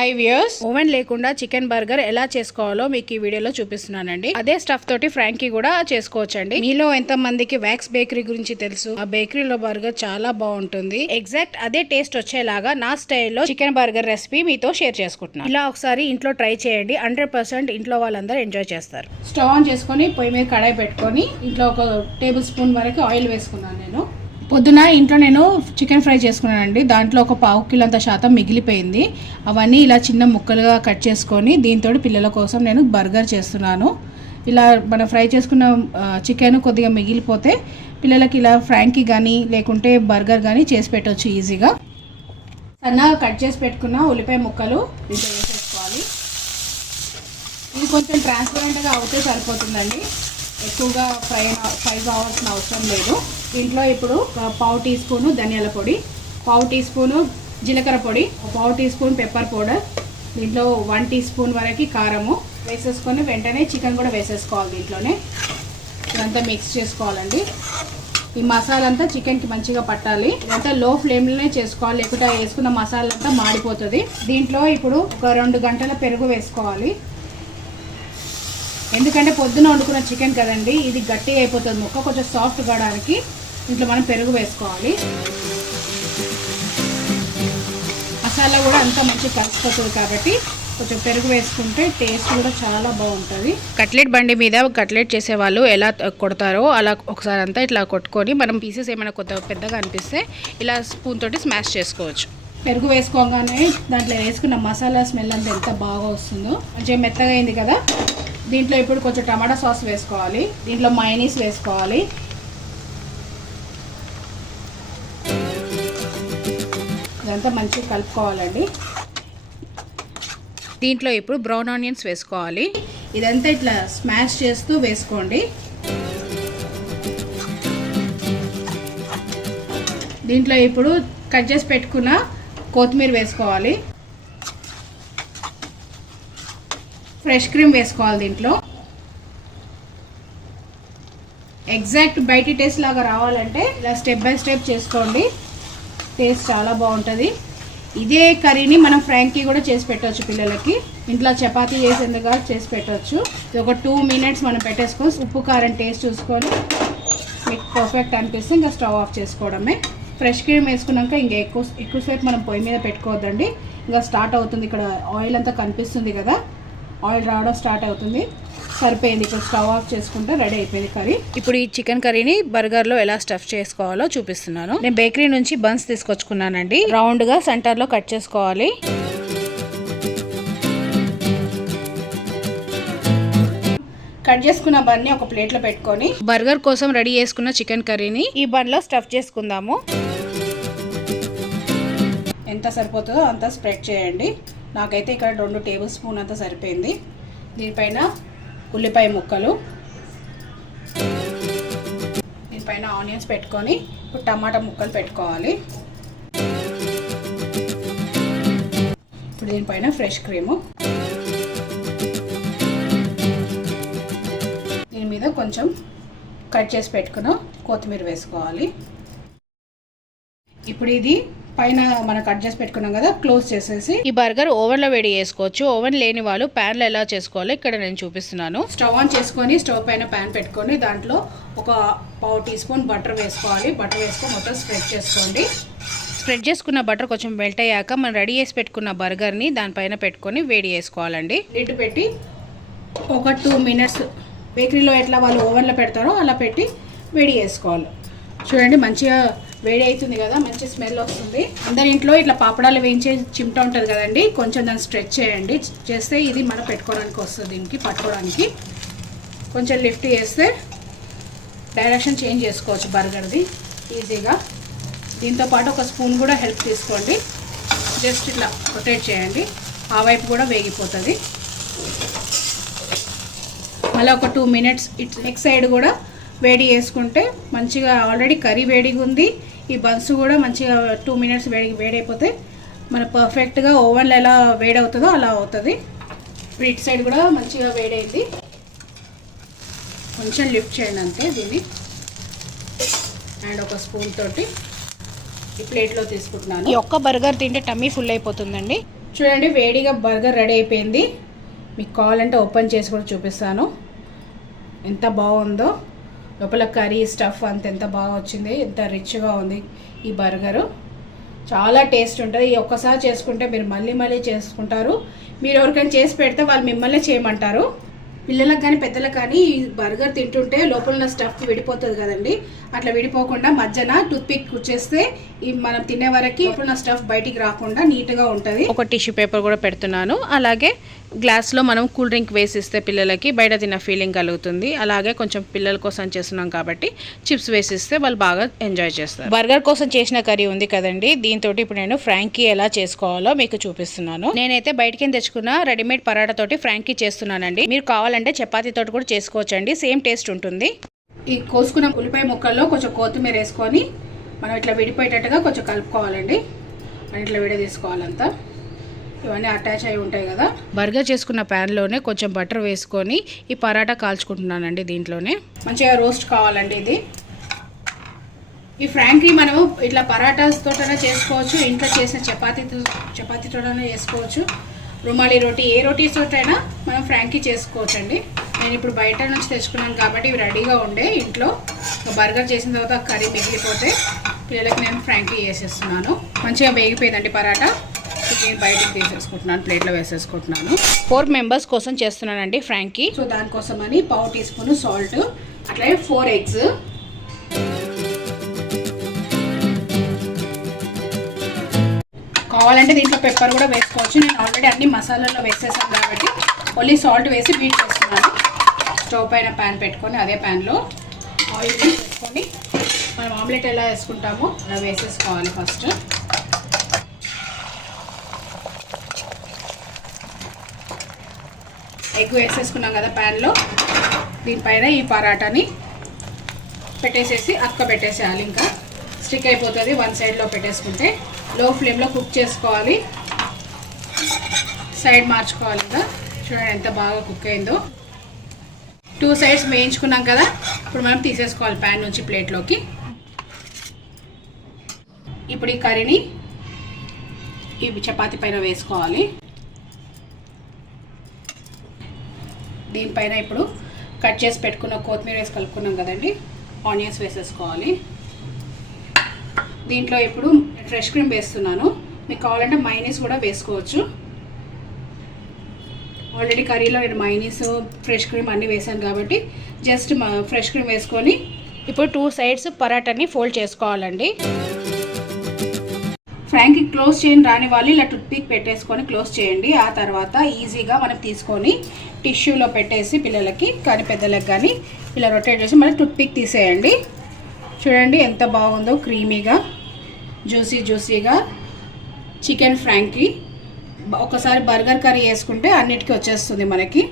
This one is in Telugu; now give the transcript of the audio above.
హాయ్ వ్యూయర్స్, ఓవెన్ లేకుండా చికెన్ బర్గర్ ఎలా చేసుకోవాలో మీకు ఈ వీడియోలో చూపిస్తున్నానండి. అదే స్టఫ్ తోటి ఫ్రాంకీ కూడా చేసుకోవచ్చండి. మీలో ఎంత మందికి వ్యాక్స్ బేకరీ గురించి తెలుసు? ఆ బేకరీలో బర్గర్ చాలా బాగుంటుంది. ఎగ్జాక్ట్ అదే టేస్ట్ వచ్చేలాగా నా స్టైల్లో చికెన్ బర్గర్ రెసిపీ మీతో షేర్ చేసుకుంటున్నాను. ఇలా ఒకసారి ఇంట్లో ట్రై చేయండి. 100% ఇంట్లో వాళ్ళందరూ ఎంజాయ్ చేస్తారు. స్టవ్ ఆన్ చేసుకొని పొయ్యి మీద కడాయి పెట్టుకొని ఇంట్లో ఒక టేబుల్ స్పూన్ వరకు ఆయిల్ వేసుకున్నాను. నేను పొద్దున ఇంట్లో నేను చికెన్ ఫ్రై చేసుకున్నానండి. దాంట్లో ఒక పావు కిలో అంత శాతం మిగిలిపోయింది. అవన్నీ ఇలా చిన్న ముక్కలుగా కట్ చేసుకొని దీంతో పిల్లల కోసం నేను బర్గర్ చేస్తున్నాను. ఇలా మనం ఫ్రై చేసుకున్న చికెన్ కొద్దిగా మిగిలిపోతే పిల్లలకి ఇలా ఫ్రాంకీ కానీ లేకుంటే బర్గర్ కానీ చేసి పెట్టవచ్చు ఈజీగా. సన్నగా కట్ చేసి పెట్టుకున్న ఉల్లిపాయ ముక్కలు దీంట్లో వేసేసుకోవాలి. ఇది కొంచెం ట్రాన్స్పరెంట్గా అవుతే సరిపోతుందండి, ఎక్కువగా ఫ్రై కావాల్సిన అవసరం లేదు. దీంట్లో ఇప్పుడు పావు టీ స్పూను ధనియాల పొడి, పావు టీ స్పూను జీలకర్ర పొడి, పావు టీ స్పూన్ పెప్పర్ పౌడర్, దీంట్లో 1 టీ స్పూన్ వరకు కారము వేసేసుకొని వెంటనే చికెన్ కూడా వేసేసుకోవాలి. దీంట్లోనే ఇదంతా మిక్స్ చేసుకోవాలండి. ఈ మసాలా అంతా చికెన్కి మంచిగా పట్టాలి. ఇదంతా లో ఫ్లేమ్లోనే చేసుకోవాలి, లేకుంటే వేసుకున్న మసాలా అంతా మాడిపోతుంది. దీంట్లో ఇప్పుడు ఒక 2 గంటల పెరుగు వేసుకోవాలి. ఎందుకంటే పొద్దున వండుకున్న చికెన్ కదండి, ఇది గట్టిగా అయిపోతుంది. ముక్క కొంచెం సాఫ్ట్ కావడానికి దీంట్లో మనం పెరుగు వేసుకోవాలి. మసాలా కూడా అంతా మంచిగా కలిసిపోతుంది కాబట్టి కొంచెం పెరుగు వేసుకుంటే టేస్ట్ కూడా చాలా బాగుంటుంది. కట్లెట్ బండి మీద కట్లెట్ చేసేవాళ్ళు ఎలా కొడతారో అలా ఒకసారి అంతా ఇట్లా కొట్టుకొని మనం పీసెస్ ఏమైనా కొత్త పెద్దగా అనిపిస్తే ఇలా స్పూన్ తోటి స్మాష్ చేసుకోవచ్చు. పెరుగు వేసుకోగానే దాంట్లో వేసుకున్న మసాలా స్మెల్ అంతా ఎంత బాగా వస్తుందో. మంచిగా మెత్తగా అయింది కదా. దీంట్లో ఇప్పుడు కొంచెం టమాటా సాస్ వేసుకోవాలి. దీంట్లో మయోనీస్ వేసుకోవాలి. ఇదంతా మంచిగా కలుపుకోవాలండి. దీంట్లో ఇప్పుడు బ్రౌన్ ఆనియన్స్ వేసుకోవాలి. ఇదంతా ఇట్లా స్మాష్ చేస్తూ వేసుకోండి. దీంట్లో ఇప్పుడు కట్ చేసి పెట్టుకున్న కొత్తిమీర వేసుకోవాలి. ఫ్రెష్ క్రీమ్ వేసుకోవాలి. దీంట్లో ఎగ్జాక్ట్ బయటి టేస్ట్ లాగా రావాలంటే ఇలా స్టెప్ బై స్టెప్ చేసుకోండి, టేస్ట్ చాలా బాగుంటుంది. ఇదే కర్రీని మనం ఫ్రాంకీ కూడా చేసి పెట్టవచ్చు పిల్లలకి. ఇంట్లో చపాతీ చేసేందుగా చేసి పెట్టవచ్చు. ఇది ఒక 2 మినిట్స్ మనం పెట్టేసుకొని ఉప్పు కారం టేస్ట్ చూసుకొని మీకు పర్ఫెక్ట్ అనిపిస్తే ఇంకా స్టవ్ ఆఫ్ చేసుకోవడమే. ఫ్రెష్ క్రీమ్ వేసుకున్నాక ఇంకా ఎక్కువసేపు మనం పొయ్యి మీద పెట్టుకోవద్దండి. ఇంకా స్టార్ట్ అవుతుంది. ఇక్కడ ఆయిల్ అంతా కనిపిస్తుంది కదా, ఆయిల్ రావడం స్టార్ట్ అవుతుంది. సరిపోయింది. ఇప్పుడు స్టవ్ ఆఫ్ చేసుకుంటే రెడీ అయిపోయింది కర్రీ. ఇప్పుడు ఈ చికెన్ కర్రీని బర్గర్లో ఎలా స్టఫ్ చేసుకోవాలో చూపిస్తున్నాను. నేను బేకరీ నుంచి బన్స్ తీసుకొచ్చుకున్నానండి. రౌండ్గా సెంటర్లో కట్ చేసుకోవాలి. కట్ చేసుకున్న బన్ని ఒక ప్లేట్లో పెట్టుకొని బర్గర్ కోసం రెడీ చేసుకున్న చికెన్ కర్రీని ఈ బన్లో స్టఫ్ చేసుకుందాము. ఎంత సరిపోతుందో అంత స్ప్రెడ్ చేయండి. నాకైతే ఇక్కడ 2 టేబుల్ స్పూన్ అంతా సరిపోయింది. దీనిపైన ఉల్లిపాయ ముక్కలు, దీనిపైన ఆనియన్స్ పెట్టుకొని ఇప్పుడు టమాటా ముక్కలు పెట్టుకోవాలి. ఇప్పుడు దీనిపైన ఫ్రెష్ క్రీము, దీని మీద కొంచెం కట్ చేసి పెట్టుకున్న కొత్తిమీర వేసుకోవాలి. ఇప్పుడు ఇది పైన మనం కట్ చేసి పెట్టుకున్నాం కదా, క్లోజ్ చేసేసి ఈ బర్గర్ ఓవెన్లో వేడి చేసుకోవచ్చు. ఓవెన్ లేని వాళ్ళు ప్యాన్లో ఎలా చేసుకోవాలో ఇక్కడ నేను చూపిస్తున్నాను. స్టవ్ ఆన్ చేసుకొని స్టవ్ పైన ప్యాన్ పెట్టుకొని దాంట్లో ఒక పావు టీ స్పూన్ బటర్ వేసుకోవాలి. బటర్ వేసుకొని మొత్తం స్ప్రెడ్ చేసుకోండి. స్ప్రెడ్ చేసుకున్న బటర్ కొంచెం మెల్ట్ అయ్యాక మనం రెడీ చేసి పెట్టుకున్న బర్గర్ని దానిపైన పెట్టుకొని వేడి చేసుకోవాలండి. లిడ్ పెట్టి ఒక 2 మినిట్స్ బేకరీలో ఎట్లా వాళ్ళు ఓవెన్లో పెడతారో అలా పెట్టి వేడి చేసుకోవాలి. చూడండి మంచిగా వేడి అవుతుంది కదా, మంచి స్మెల్ వస్తుంది. అందరి ఇంట్లో ఇట్లా పాపడాలు వేయించే చిమ్టా ఉంటుంది కదండి, కొంచెం దాన్ని స్ట్రెచ్ చేయండి. చేస్తే ఇది మనం పెట్టుకోవడానికి వస్తుంది. దీనికి పట్టుకోవడానికి కొంచెం లిఫ్ట్ చేస్తే డైరెక్షన్ చేంజ్ చేసుకోవచ్చు బర్గర్ది ఈజీగా. దీంతోపాటు ఒక స్పూన్ కూడా హెల్ప్ తీసుకోండి. జస్ట్ ఇట్లా రొటేట్ చేయండి, ఆ వైపు కూడా వేగిపోతుంది. మళ్ళీ ఒక 2 మినిట్స్ నెక్స్ట్ సైడ్ కూడా వేడి చేసుకుంటే మంచిగా ఆల్రెడీ కర్రీ వేడిగా ఉంది. ఈ బన్స్ కూడా మంచిగా 2 మినిట్స్ వేడైపోతే మన పర్ఫెక్ట్గా ఓవెన్లో ఎలా వేడవుతుందో అలా అవుతుంది. ఇటు సైడ్ కూడా మంచిగా వేడైంది. కొంచెం లిఫ్ట్ చేయండి అంతే దీన్ని. అండ్ ఒక స్పూన్ తోటి ఈ ప్లేట్లో తీసుకుంటున్నాను. ఈ ఒక్క బర్గర్ తింటే టమ్మీ ఫుల్ అయిపోతుందండి. చూడండి వేడిగా బర్గర్ రెడీ అయిపోయింది. మీకు కావాలంటే ఓపెన్ చేసి కూడా చూపిస్తాను. ఎంత బాగుందో, లోపల కర్రీ స్టఫ్ అంత ఎంత బాగా వచ్చింది, ఎంత రిచ్గా ఉంది ఈ బర్గరు. చాలా టేస్ట్ ఉంటుంది. ఒక్కసారి చేసుకుంటే మీరు మళ్ళీ మళ్ళీ చేసుకుంటారు. మీరు ఎవరికైనా చేసి పెడితే వాళ్ళు మిమ్మల్ని చేయమంటారు. పిల్లలకు కానీ పెద్దలకు కానీ ఈ బర్గర్ తింటుంటే లోపల ఉన్న స్టఫ్ విడిపోతుంది కదండి, అట్లా విడిపోకుండా మధ్యన టూత్ పిక్ కుచ్చేస్తే ఈ మనం తినే వరకు లోపల స్టఫ్ బయటికి రాకుండా నీట్గా ఉంటుంది. ఒక టిష్యూ పేపర్ కూడా పెడుతున్నాను. అలాగే గ్లాస్లో మనం కూల్ డ్రింక్ వేసిస్తే పిల్లలకి బయట తిన్న ఫీలింగ్ కలుగుతుంది. అలాగే కొంచెం పిల్లల కోసం చేస్తున్నాం కాబట్టి చిప్స్ వేసిస్తే వాళ్ళు బాగా ఎంజాయ్ చేస్తారు. బర్గర్ కోసం చేసిన కర్రీ ఉంది కదండి, దీంతో ఇప్పుడు నేను ఫ్రాంకీ ఎలా చేసుకోవాలో మీకు చూపిస్తున్నాను. నేనైతే బయటకి తెచ్చుకున్న రెడీమేడ్ పరాటా తోటి ఫ్రాంకీ చేస్తున్నానండి. మీరు కావాలంటే చపాతీ తోటి కూడా చేసుకోవచ్చండి, సేమ్ టేస్ట్ ఉంటుంది. ఈ కోసుకున్న ఉల్లిపాయ ముక్కల్లో కొంచెం కొత్తిమీర వేసుకొని మనం ఇట్లా విడిపోయేటట్టుగా కొంచెం కలుపుకోవాలండి. అని ఇట్లా విడదీసుకోవాలంతా. ఇవన్నీ అటాచ్ అయి ఉంటాయి కదా. బర్గర్ చేసుకున్న ప్యాన్లోనే కొంచెం బటర్ వేసుకొని ఈ పరాటా కాల్చుకుంటున్నానండి. దీంట్లోనే మంచిగా రోస్ట్ కావాలండి ఇది. ఈ ఫ్రాంకీ మనం ఇట్లా పరాటాస్ తోటనే చేసుకోవచ్చు, ఇంట్లో చేసిన చపాతీతోనే చేసుకోవచ్చు, రుమాలి రోటీ ఏ రోటీస్ తోటైనా మనం ఫ్రాంకీ చేసుకోవచ్చు అండి. నేను ఇప్పుడు బయట నుంచి తెచ్చుకున్నాను కాబట్టి ఇవి రెడీగా ఉండే. ఇంట్లో బర్గర్ చేసిన తర్వాత కర్రీ మిగిలిపోతే పిల్లలకి నేను ఫ్రాంకీ చేసేస్తున్నాను. మంచిగా వేగిపోయిందండి పరాటా. నేను బయటకు తీసేసుకుంటున్నాను, ప్లేట్లో వేసేసుకుంటున్నాను. 4 మెంబర్స్ కోసం చేస్తున్నానండి ఫ్రాంకీ. సో దానికోసమని 1/2 టీ స్పూన్ సాల్ట్, అట్లాగే 4 ఎగ్స్, కావాలంటే దీంట్లో పెప్పర్ కూడా వేసుకోవచ్చు. నేను ఆల్రెడీ అన్ని మసాలాల్లో వేసేసాను కాబట్టి ఓన్లీ సాల్ట్ వేసి బీట్ చేస్తున్నాను. స్టవ్ పైన ప్యాన్ పెట్టుకొని అదే ప్యాన్లో ఆయిల్ వేసుకొని మనం ఆమ్లెట్ ఎలా వేసుకుంటామో అలా వేసేసుకోవాలి. ఫస్ట్ ఎగ్ వేసేసుకున్నాం కదా ప్యాన్లో, దీనిపైన ఈ పరాటాని పెట్టేసేసి పెట్టేసేయాలి. ఇంకా స్టిక్ అయిపోతుంది వన్ సైడ్లో పెట్టేసుకుంటే. లో ఫ్లేమ్లో కుక్ చేసుకోవాలి, సైడ్ మార్చుకోవాలి. ఇంకా చూడండి ఎంత బాగా కుక్ అయిందో. 2 సైడ్స్ వేయించుకున్నాం కదా, ఇప్పుడు మనం తీసేసుకోవాలి ప్యాన్ నుంచి ప్లేట్లోకి. ఇప్పుడు ఈ కర్రీని ఈ చపాతీ పైన వేసుకోవాలి. దీనిపైన ఇప్పుడు కట్ చేసి పెట్టుకున్న కొత్తిమీర వేసి కలుపుకున్నాం కదండి, ఆనియన్స్ వేసేసుకోవాలి. దీంట్లో ఇప్పుడు ఫ్రెష్ క్రీమ్ వేస్తున్నాను. మీకు కావాలంటే మైనీస్ కూడా వేసుకోవచ్చు. ఆల్రెడీ కర్రీలో నేను మైనీస్ ఫ్రెష్ క్రీమ్ అన్నీ వేసాను కాబట్టి జస్ట్ ఫ్రెష్ క్రీమ్ వేసుకొని ఇప్పుడు 2 సైడ్స్ పరాటాని ఫోల్డ్ చేసుకోవాలండి. ఫ్రాంకీ క్లోజ్ చేయని రాని వాళ్ళు ఇలా టూత్పిక్ పెట్టేసుకొని క్లోజ్ చేయండి. ఆ తర్వాత ఈజీగా మనం తీసుకొని టిష్యూలో పెట్టేసి పిల్లలకి కానీ పెద్దలకు కానీ ఇలా రొటేట్ చేసి మళ్ళీ టూత్పిక్ తీసేయండి. చూడండి ఎంత బాగుందో, క్రీమీగా జ్యూసీగా చికెన్ ఫ్రాంకీ. ఒకసారి బర్గర్ కర్రీ వేసుకుంటే అన్నిటికీ వచ్చేస్తుంది మనకి.